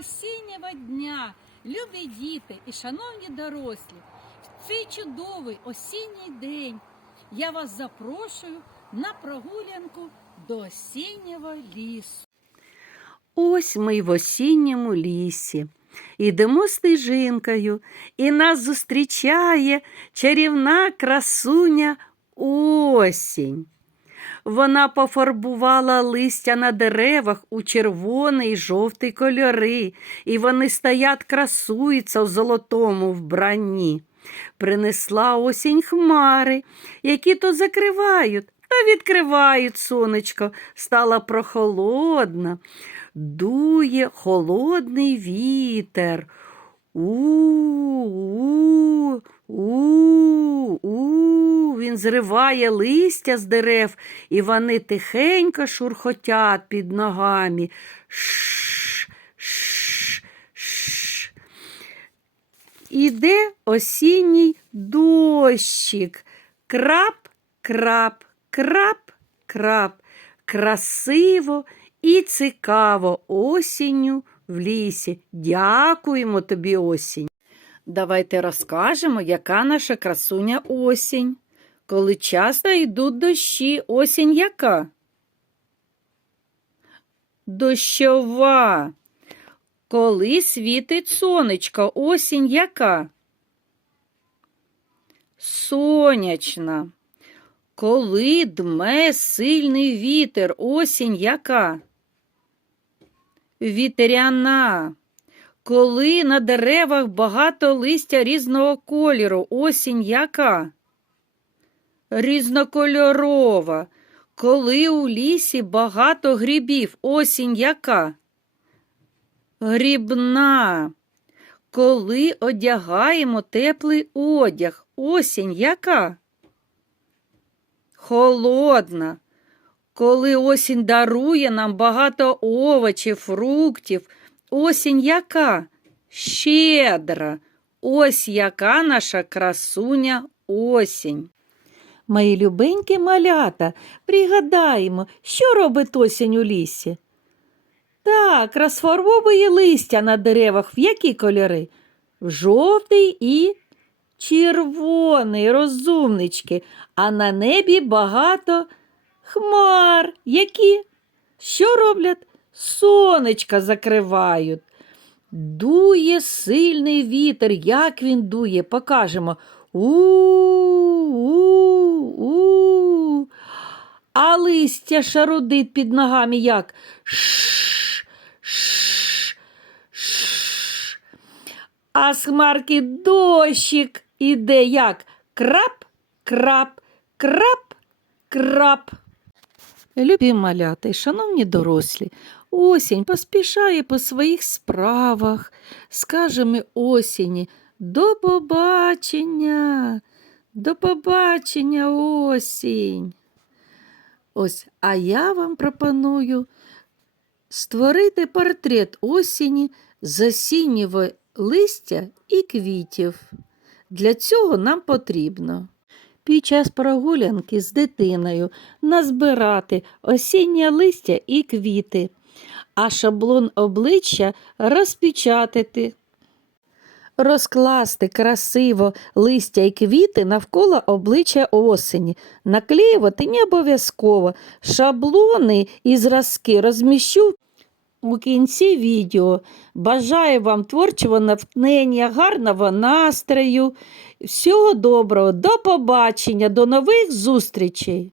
осіннього дня, любі діти і шановні дорослі, в цей чудовий осінній день я вас запрошую на прогулянку до осіннього лісу. Ось ми в осінньому лісі. Ідемо стежинкою, і нас зустрічає чарівна красуня осінь. Вона пофарбувала листя на деревах у червоний й жовтий кольори, і вони стоять красуються в золотому вбранні. Принесла осінь хмари, які то закривають та відкривають сонечко, стала прохолодна. Дує холодний вітер. У-у, у-у, він зриває листя з дерев, і вони тихенько шурхотять під ногами. Ш, ш, ш. Іде осінній дощик. Крап, крап, крап, крап. Красиво і цікаво осінню в лісі. Дякуємо тобі, осінь. Давайте розкажемо, яка наша красуня осінь. Коли часто йдуть дощі, осінь яка? Дощова. Коли світить сонечко, осінь яка? Сонячна. Коли дме сильний вітер, осінь яка? Вітряна. Коли на деревах багато листя різного кольору, осінь яка? Різнокольорова. Коли у лісі багато грибів, осінь яка? Грібна. Коли одягаємо теплий одяг, осінь яка? Холодна. Коли осінь дарує нам багато овочів, фруктів, осінь яка? Щедра. Ось яка наша красуня осінь. Мої любенькі малята, пригадаємо, що робить осінь у лісі. Так, розфарбовує листя на деревах в які кольори? В жовтий і червоний, розумнички, а на небі багато хмар. Які? Що роблять? Сонечка закривають. Дує сильний вітер. Як він дує? Покажемо. У-у-у. А листя шарудить під ногами як? Ш, ш, ш. А з хмарки дощик іде як? Крап, крап, крап, крап. Любі малята й шановні дорослі, осінь поспішає по своїх справах. Скажемо осінні до побачення, до побачення осінь. Ось, а я вам пропоную створити портрет осені з осіннього листя і квітів. Для цього нам потрібно під час прогулянки з дитиною назбирати осіннє листя і квіти, а шаблон обличчя розпечатати. Розкласти красиво листя і квіти навколо обличчя осені. Наклеювати не обов'язково. Шаблони і зразки розміщу у кінці відео. Бажаю вам творчого натхнення, гарного настрою. Всього доброго, до побачення, до нових зустрічей!